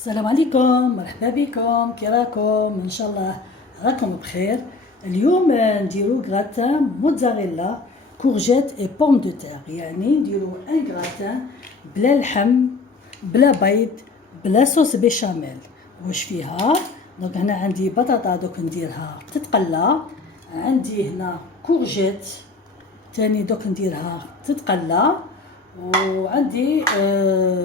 السلام عليكم، مرحبا بكم. كي راكم؟ ان شاء الله راكم بخير. اليوم نديرو غراتان موتزاريلا كورجيت اي بوم دو تير، يعني نديرو ان غراتان بلا لحم بلا بيض بلا صوص بيشاميل. واش فيها؟ دونك هنا عندي بطاطا دوك نديرها تتقلى، عندي هنا كورجيت تاني دوك نديرها تتقلى، وعندي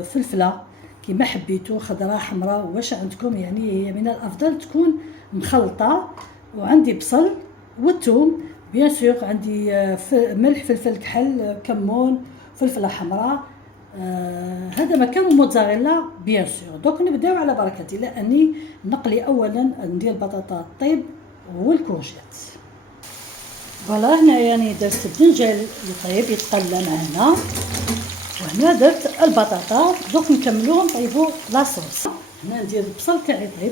فلفله كيما حبيتو، خضراء حمراء واش عندكم، يعني هي من الافضل تكون مخلطه. وعندي بصل والثوم بيان سور، عندي ملح فلفل كحل كمون فلفله حمراء. هذا مكان الموتزاريلا بيان سور. دوك نبداو على بركه الله، اني نقلي اولا ندير البطاطا طيب والكورجيت. فوالا هنايا راني درت الدنجال يطيب يتقلى معنا، وهنا درت البطاطا. دوك نكملو نطيبو لاصوص. هنا ندير البصل تاعي طيب،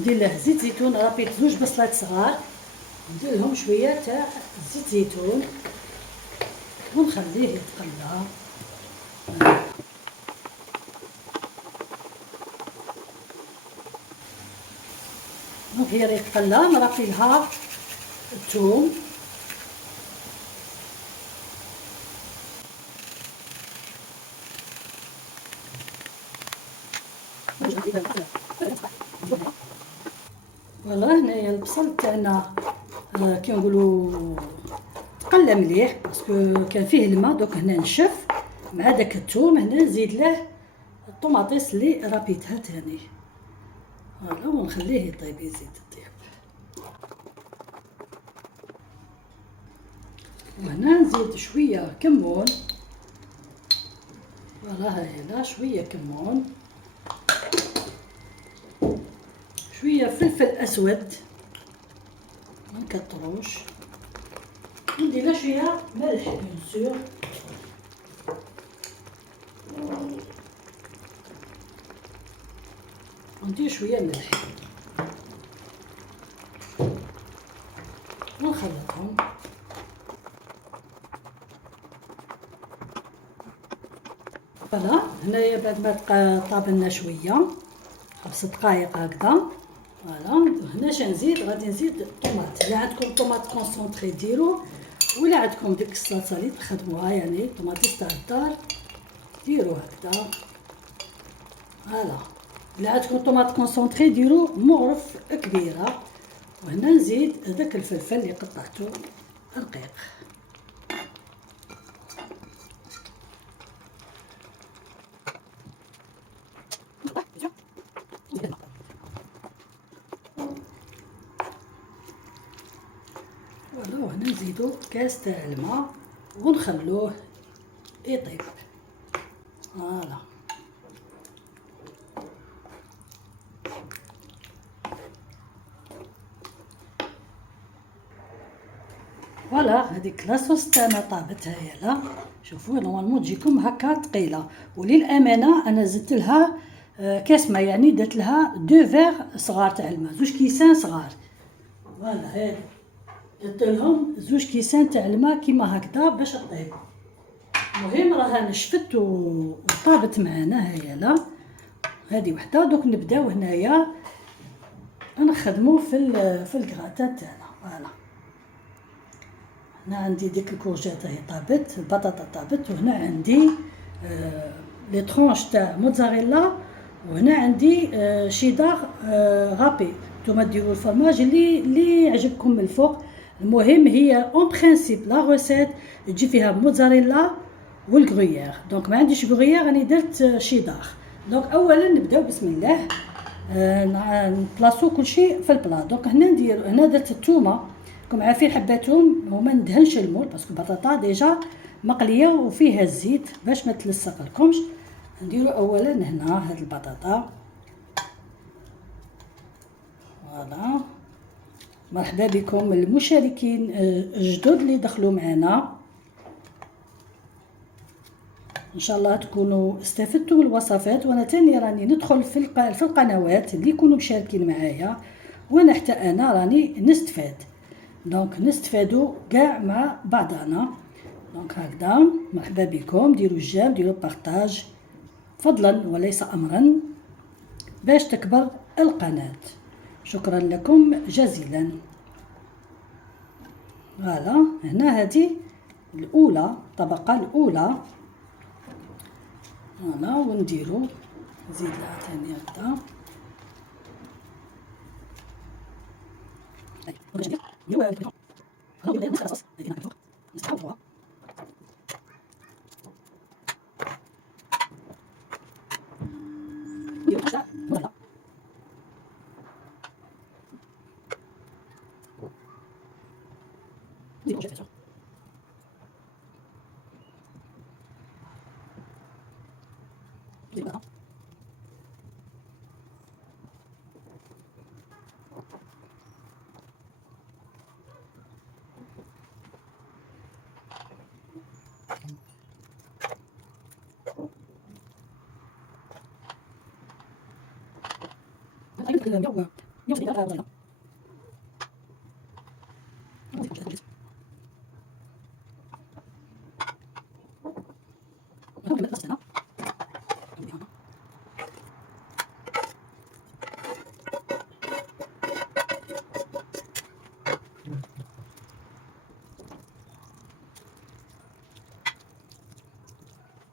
ندير له زيت زيتون، رابيت زوج بصلات صغار، ندير لهم شويه تاع زيت زيتون ونخليه يتقلى. دونك هي راه يتقلى، نرابي لها الثوم فوالا. هنايا البصل تاعنا كي نقولوا تقلى مليح باسكو كان فيه الماء، دوك هنا نشف مع داك الثوم. هنا نزيد له الطوماطيس اللي رابيتها تاني، فوالا، ونخليه يطيب يزيد يطيب. وهنا نزيد شويه كمون، فوالا هاهي شويه كمون، شويه فلفل اسود ما نكتروش، ندير له شويه ملح بيان سور، وندير شويه ملح ونخلطهم. فوالا هنايا بعد ما طابلنا شويه 5 دقائق هكذا، فوالا. هنا نزيد غادي نزيد الطوماط. الا عندكم طوماط كونسونطري ديرو، ولا عندكم ديك الصلصه اللي تخدموها يعني طوماطيس تاع الدار ديرو هكذا، فوالا. الا عندكم طوماط كونسونطري ديرو مغرف كبيره. وهنا نزيد هذاك الفلفل اللي قطعته رقيق. فوالا. وهنا نزيدو كاس تاع الماء ونخلوه يطيب، فوالا. فوالا هذيك لاصوص تاعنا طابت هايله. شوفوا نورمالمون تجيكم هكا ثقيله، وللامانه انا زدت لها كاس ما، يعني درت لها 2 فيغ صغار تاع الماء، 2 كيسان صغار. فوالا هادي درت لهم 2 كيسان تاع الماء كيما هكذا باش طيب. المهم راها نشفت وطابت معنا هايله. هذه وحده. دوك نبداو هنايا نخدمو في الكراتان تاعنا. فوالا هنا عندي ديك الكورجيت راهي طابت، البطاطا طابت، وهنا عندي لي طرونش تاع موتزاريلا، وهنا عندي شيدار غابي. نتوما ديروا الفرماج اللي يعجبكم من الفوق. المهم هي اون برينسيپ لا روسيت تجي فيها موتزاريلا والغرويير. دونك ما عنديش غرويير، راني درت شيدار. دونك اولا نبداو بسم الله، نبلاصو كلشي في البلا. دونك هنا ندير، هنا درت الثومه راكم عارفين حباتهم، وما ندهنش المول باسكو البطاطا ديجا مقليه وفيها الزيت باش ما تلصق لكمش. نديرو اولا هنا هاد البطاطا، فوالا. مرحبا بكم المشاركين الجدد اللي دخلوا معنا، ان شاء الله تكونوا استفدتوا من الوصفات. وانا تاني راني ندخل في القنوات اللي يكونوا مشاركين معايا، وانا حتى انا راني نستفاد. دونك نستفادوا كاع مع بعضنا. دونك هكذا مرحبا بكم، ديروا جيم، ديروا بارطاج فضلا وليس امرا. باش تكبر القناة. شكرا لكم جزيلا. فوالا هنا هذه الأولى، الطبقة الأولى. فوالا ونديرو نزيد لها ثاني هكذا.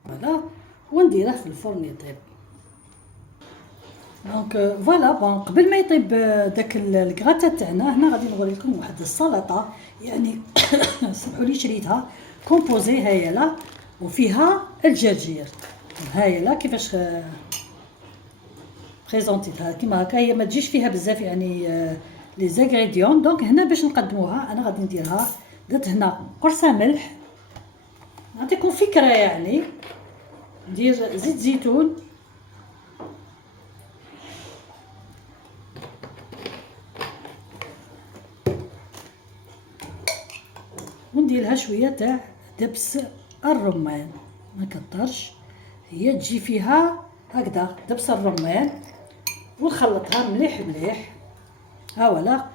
فوالا ونديره في الفرن يطيب. دونك فوالا بون قبل ما يطيب داك الكغاتا تاعنا، هنا غادي نوري لكم واحد السلطه يعني سمحوا لي شريتها كومبوزي هايله وفيها الجرجير. هايله كيفاش بريزونتيتها كيما هكا، هي ما تجيش فيها بزاف يعني لي زانغريديون. دونك هنا باش نقدموها انا غادي نديرها، درت هنا قرصه ملح، نعطيكم فكره يعني. ندير زيت زيتون، وندير لها شويه تاع دبس الرمان، ما كترش، هي تجي فيها هكذا دبس الرمان، ونخلطها مليح مليح. ها ولا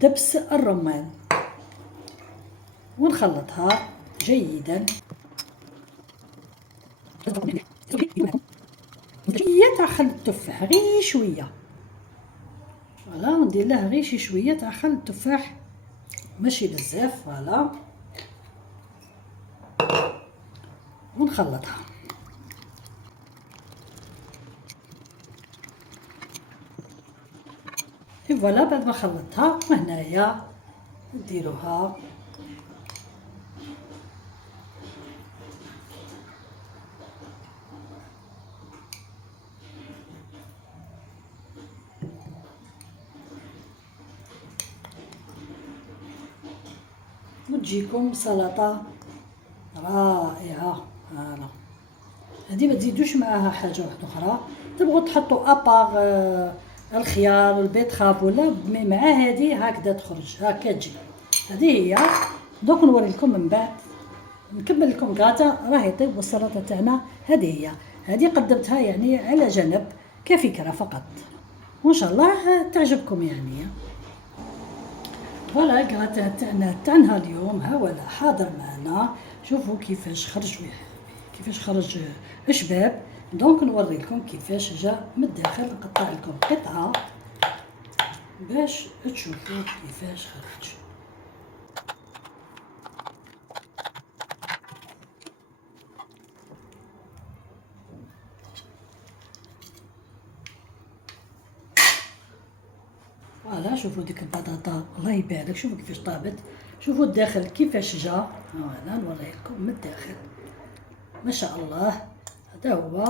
دبس الرمان، ونخلطها جيدا. شويه تاع خل التفاح، غير شويه. فوالا وندير له غير شي شويه تاع خل التفاح، ماشي بزاف. فوالا ونخلطها. فوالا بعد ما خلطتها وهنايا نديروها وتجيكم سلطه رائعه. هانا هذه ما تزيدوش معاها حاجه واحده اخرى، تبغوا تحطوا ابار الخيار والبيتخاف ولا مع هذه هكذا تخرج هكا تجي. هذه هي. دوك نوري لكم من بعد، نكمل لكم كاتا راه يطيب. والسلطه تاعنا هذه هي، هذه قدمتها يعني على جنب كفكره فقط، وان شاء الله تعجبكم يعني. فوالا كاتا تاعنا تاع نهار اليوم ها ولا حاضر معنا. شوفوا كيفاش خرج، كيفاش خرج شباب. دونك نوري لكم كيفاش جا من الداخل، نقطع لكم قطعه باش تشوفوا كيفاش خرج. فوالا شوفوا ديك البطاطا الله يبارك، شوفوا كيفاش طابت، شوفوا الداخل كيفاش جا. فوالا نوري لكم من الداخل ما شاء الله. هذا هو.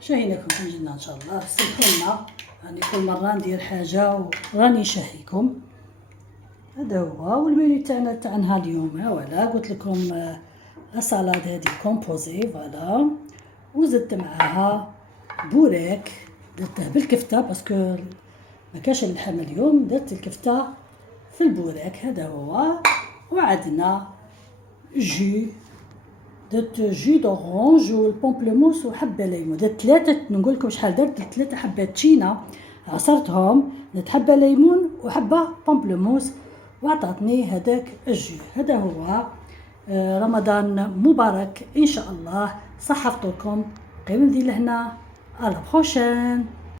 شاهيناكم في الجنة ان شاء الله. سمحوا لنا كل مره ندير حاجه وراني نشهيكم. هذا هو. والمنيو تاعنا تاع نهار اليوم ها ولا قلت لكم السلطه هذه كومبوزي. فوالا وزدت معاها بوراك، درته بالكفته باسكو ما كاش اللحم اليوم، درت الكفته في البوراك. هذا هو. وعندنا جو، درت جو دورانج والبومبلوموس وحبه ليمون. درت ثلاثه، نقول لكم شحال درت، 3 حبات تشينا عصرتهم، درت حبه ليمون وحبه بومبلوموس، وعطاتني هذاك الجو. هذا هو. رمضان مبارك ان شاء الله. صحفتكم قبل ندير لهنا. على بروشين.